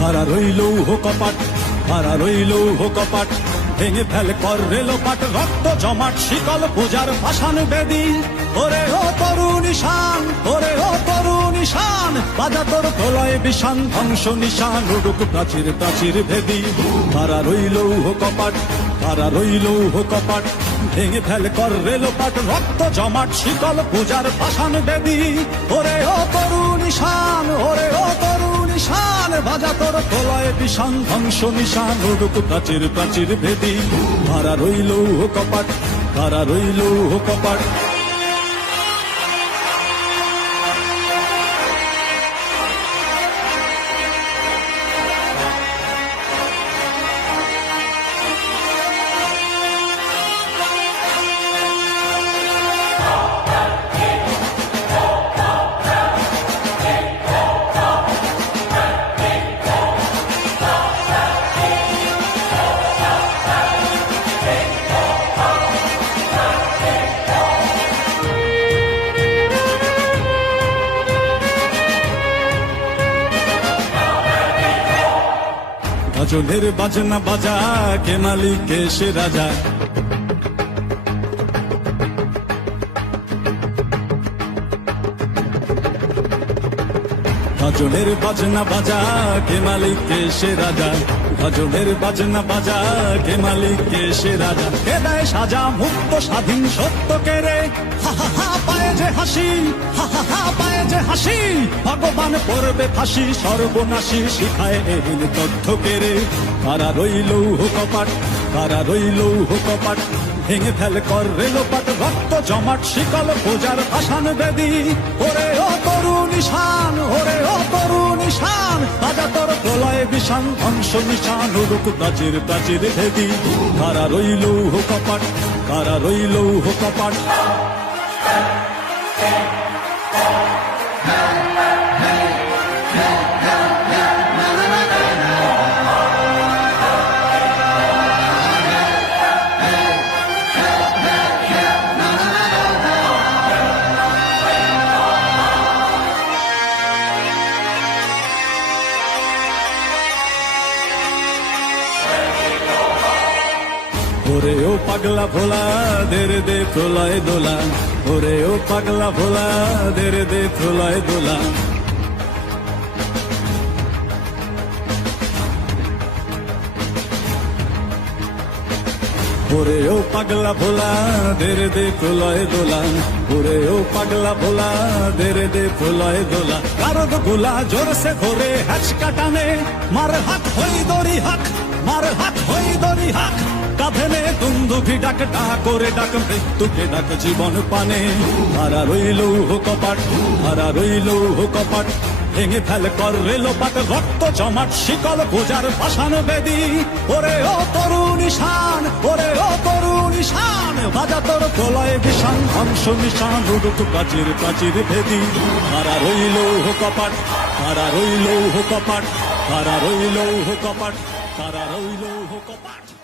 খারা রইল হো কপাট খারা রইল হো কপাট ভেঙে ফেল কর রেলো পাট, রক্ত জমাট, শিকল পূজার ভাসান বেদি। ওরে ও তরু নিশান ওরে ও তরু নিশান বাজা তোর প্রলয় বিষান, ধ্বংস নিশান, উড়ুক প্রাচীর প্রাচীর ভেদি খারা রইল হো কপাট খারা রইল হো কপাট ভেঙে ফেল কর রেলো পাট, রক্ত জমাট, শিকল পূজার ভাসান বেদি। ওরে ও তরু নিশান ওরে ও তরু নিশান ভাজা তোর প্রলয় বিষান, ধ্বংস নিশান, উড়ুক প্রাচীর প্রাচীর ভেদি। কারা রইল কপাট কারা রইল কপাট। ভজনের বাজনা বাজা, কে মালিক, কে সে রাজা। ভজনের বাজনা বাজা, কে মালিক, কে সে রাজা। ভজনের বাজনা বাজা কে মালিক কে সে রাজা কে দেয় সাজা, মুক্ত, স্বাধীন সত্য কে রে। হা হা পায়ে যে হাসি, হা হা পায়ে যে হাসি, ভগবান পড়বে ফাঁসি, সর্বনাশী শিখায় এদিন তথ্য কে রে। কারা রইল কপাট কারা রইল কপাট ভেঙে ফেল কর রেলোপাট রক্ত জমাট, শিকল, পূজার ভাসান বেদি, ওরে বাজা তোর প্রলয় বিষান, ধ্বংস নিশান, রূপ প্রাচীর প্রাচীর ভেদি। কারা রইল হো কপাট, কারা রইল হো কপাট? ওরে ও পাগলা ভোলা দের দে প্রলয় দোলা। ওরে ও পাগলা ভোলা দের দে প্রলয় দোলা। ওরে ও পাগলা ভোলা দের দে প্রলয় দোলা। ওরে ও পাগলা ভোলা দের দে প্রলয় দোলা। কারদ গোলা জোরসে ধরে হ্যাচ কাটানে। মার হাত হই দড়ি হাক, মার হাত হই দড়ি হাক। কাঁধে নে দুন্দুভি ডাক ডাক করে ডাক, মৃত্যুকে ডাক জীবন পানে। হারা রইল হো কপাট হারা রইল হো কপাট। ভেঙে ফেল কর রেলোপাট রক্ত জমাট, শিকল পূজার পাষাণ বেদি। ওরে ও তরু নিশান ওরে ও তরু নিশান বাজা তোর প্রলয় বিষান ধ্বংস নিশান উড়ুক প্রাচীর প্রাচীর ভেদি হারা রইল হো কপাট হারা রইল হো কপাট হারা রইল হো কপাট হারা রইল কপাট।